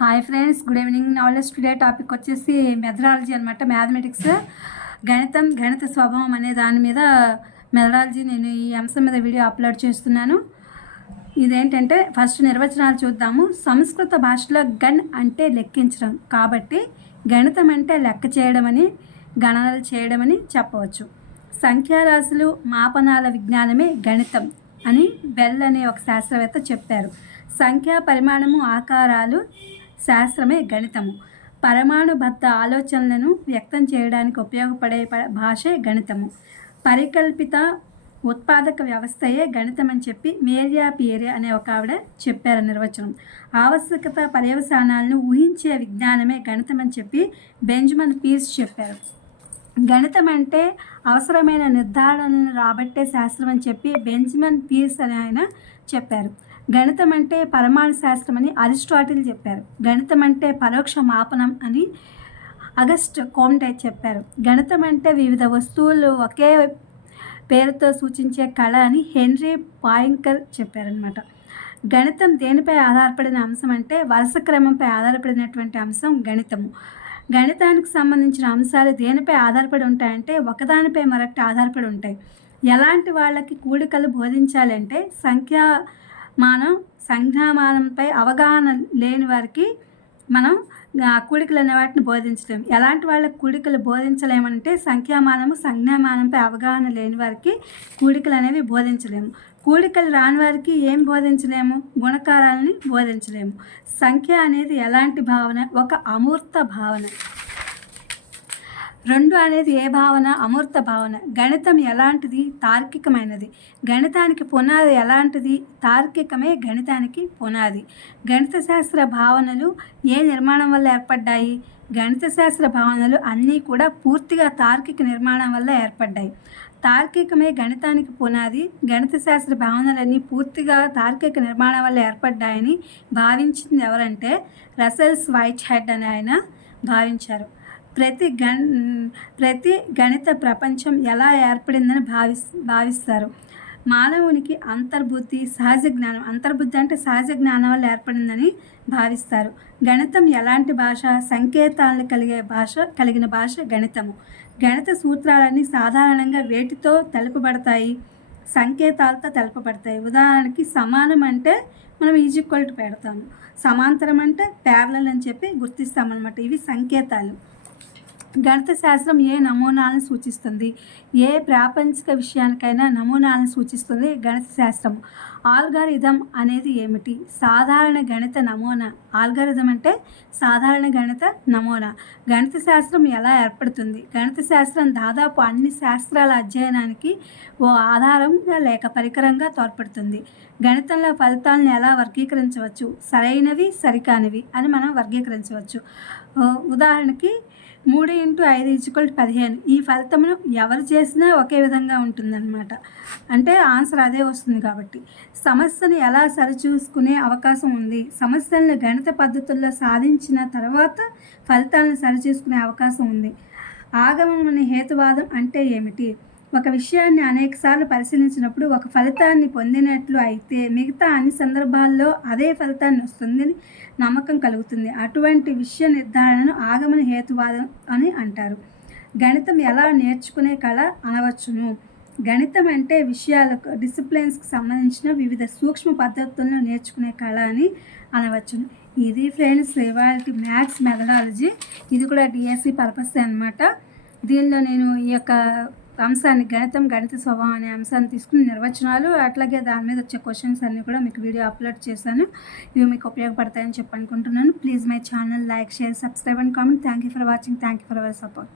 Hi friends, good evening. Knowledge today topic వచ్చేసి methodology అనమాట. Mathematics, గణిత స్వభావం అనే దాని మీద మెథడాలజీ. నేను ఈ అంశం మీద వీడియో అప్లోడ్ చేస్తున్నాను. ఇదేంటంటే ఫస్ట్ నిర్వచనాలు చూద్దాము. సంస్కృత భాషలో గణ్ అంటే లెక్కించడం, కాబట్టి గణితం అంటే లెక్క చేయడమని, గణనలు చేయడమని చెప్పవచ్చు. సంఖ్యారాశులు, మాపనాల విజ్ఞానమే గణితం అని బెల్ అనే ఒక శాస్త్రవేత్త చెప్పారు. సంఖ్యా పరిమాణము, ఆకారాలు శాస్త్రమే గణితము. పరమాణుబద్ధ ఆలోచనలను వ్యక్తం చేయడానికి ఉపయోగపడే భాషే గణితము. పరికల్పిత ఉత్పాదక వ్యవస్థయే గణితం అని చెప్పి మేరియా పియరే అనే ఒక ఆవిడ చెప్పారు నిర్వచనం. ఆవశ్యకత పర్యవసానాలను ఊహించే విజ్ఞానమే గణితం అని చెప్పి బెంజమిన్ పీర్స్ చెప్పారు. గణితం అంటే అవసరమైన నిర్ధారణలను రాబట్టే శాస్త్రం అని చెప్పి బెంజమిన్ పీర్స్ అని ఆయన చెప్పారు. గణితం అంటే పరమాణు శాస్త్రం అని అరిస్టాటిల్ చెప్పారు. గణితం అంటే పరోక్ష మాపనం అని అగస్ట్ కోమ్టే చెప్పారు. గణితం అంటే వివిధ వస్తువులు ఒకే పేరుతో సూచించే కళ అని హెన్రీ పాయింకర్ చెప్పారనమాట. గణితం దేనిపై ఆధారపడిన అంశం అంటే వరుస క్రమంపై ఆధారపడినటువంటి అంశం గణితము. గణితానికి సంబంధించిన అంశాలు దేనిపై ఆధారపడి ఉంటాయంటే ఒకదానిపై మరొకటి ఆధారపడి ఉంటాయి. ఎలాంటి వాళ్ళకి కూడికలు బోధించాలంటే సంజ్ఞామానంపై అవగాహన లేని వారికి మనం కూడికలు అనే వాటిని బోధించలేము. ఎలాంటి వాళ్ళకి కూడికలు బోధించలేమంటే సంజ్ఞామానంపై అవగాహన లేని వారికి కూడికలు అనేవి బోధించలేము. కూడికలు రాని వారికి ఏం బోధించలేము? గుణకారాలని బోధించలేము. సంఖ్య అనేది ఎలాంటి భావన? ఒక అమూర్త భావన. రెండు అనేది ఏ భావన? అమూర్త భావన. గణితం ఎలాంటిది? తార్కికమైనది. గణితానికి పునాది ఎలాంటిది? తార్కికమే గణితానికి పునాది. గణిత శాస్త్ర భావనలు ఏ నిర్మాణం వల్ల ఏర్పడ్డాయి? గణిత శాస్త్ర భావనలు అన్నీ కూడా పూర్తిగా తార్కిక నిర్మాణం వల్ల ఏర్పడ్డాయి. తార్కికమే గణితానికి పునాది. గణిత శాస్త్ర భావనలన్నీ పూర్తిగా తార్కిక నిర్మాణం వల్ల ఏర్పడ్డాయని భావించింది ఎవరంటే రసెల్స్ వైట్హెడ్ అని ఆయన భావించారు. ప్రతి గణిత ప్రపంచం ఎలా ఏర్పడిందని భావిస్తారు. మానవునికి అంతర్బుద్ధి, సహజ జ్ఞానం, అంతర్బుద్ధి అంటే సహజ జ్ఞానం వల్ల ఏర్పడిందని భావిస్తారు. గణితం ఎలాంటి భాష? సంకేతాలను కలిగిన భాష గణితము. గణిత సూత్రాలన్నీ సాధారణంగా వేటితో తెలుపబడతాయి? సంకేతాలతో తెలుపబడతాయి. ఉదాహరణకి సమానం అంటే మనం ఈక్వల్ టు పెడతాము. సమాంతరం అంటే ప్యారలల్ అని చెప్పి గుర్తిస్తామన్నమాట. ఇవి సంకేతాలు. గణిత శాస్త్రం ఏ నమూనాలను సూచిస్తుంది? ఏ ప్రాపంచిక విషయానికైనా నమూనాలను సూచిస్తుంది గణిత శాస్త్రం. ఆల్గారిథం అనేది ఏమిటి? సాధారణ గణిత నమూనా. ఆల్గారిథం అంటే సాధారణ గణిత నమూనా. గణిత శాస్త్రం ఎలా ఏర్పడుతుంది? గణిత శాస్త్రం దాదాపు అన్ని శాస్త్రాల అధ్యయనానికి ఓ ఆధారంగా లేక పరికరంగా తోడ్పడుతుంది. గణితంలో ఫలితాలను ఎలా వర్గీకరించవచ్చు? సరైనవి, సరికానివి అని మనం వర్గీకరించవచ్చు. ఉదాహరణకి 3 × 5 = 15. ఈ ఫలితమును ఎవరు చేసినా ఒకే విధంగా ఉంటుందన్నమాట. అంటే ఆన్సర్ అదే వస్తుంది కాబట్టి. సమస్యను ఎలా సరిచూసుకునే అవకాశం ఉంది? సమస్యలను గణిత పద్ధతుల్లో సాధించిన తర్వాత ఫలితాలను సరిచూసుకునే అవకాశం ఉంది. ఆగమన హేతువాదం అంటే ఏమిటి? ఒక విషయాన్ని అనేకసార్లు పరిశీలించినప్పుడు ఒక ఫలితాన్ని పొందినట్లు అయితే మిగతా అన్ని సందర్భాల్లో అదే ఫలితాన్ని వస్తుందని నమ్మకం కలుగుతుంది. అటువంటి విషయ నిర్ధారణను ఆగమన హేతువాదం అని అంటారు. గణితం ఎలా నేర్చుకునే కళ అనవచ్చును? గణితం అంటే విషయాలకు, డిసిప్లిన్స్కి సంబంధించిన వివిధ సూక్ష్మ పద్ధతులను నేర్చుకునే కళ అని అనవచ్చును. ఇది ఫ్రెండ్స్ ఇవాళ మ్యాథ్స్ మెథడాలజీ. ఇది కూడా డిఎస్సి పర్పస్ అనమాట. దీనిలో నేను ఈ యొక్క అంశాన్ని గణిత స్వభావం అనే అంశాన్ని తీసుకుని నిర్వచనాలు, అట్లాగే దాని మీద వచ్చే క్వశ్చన్స్ అన్నీ కూడా మీకు వీడియో అప్లోడ్ చేశాను. ఇవి మీకు ఉపయోగపడతాయని చెప్పి అనుకుంటున్నాను. Please my channel, like, share, subscribe and comment. Thank you for watching. Thank you for our support.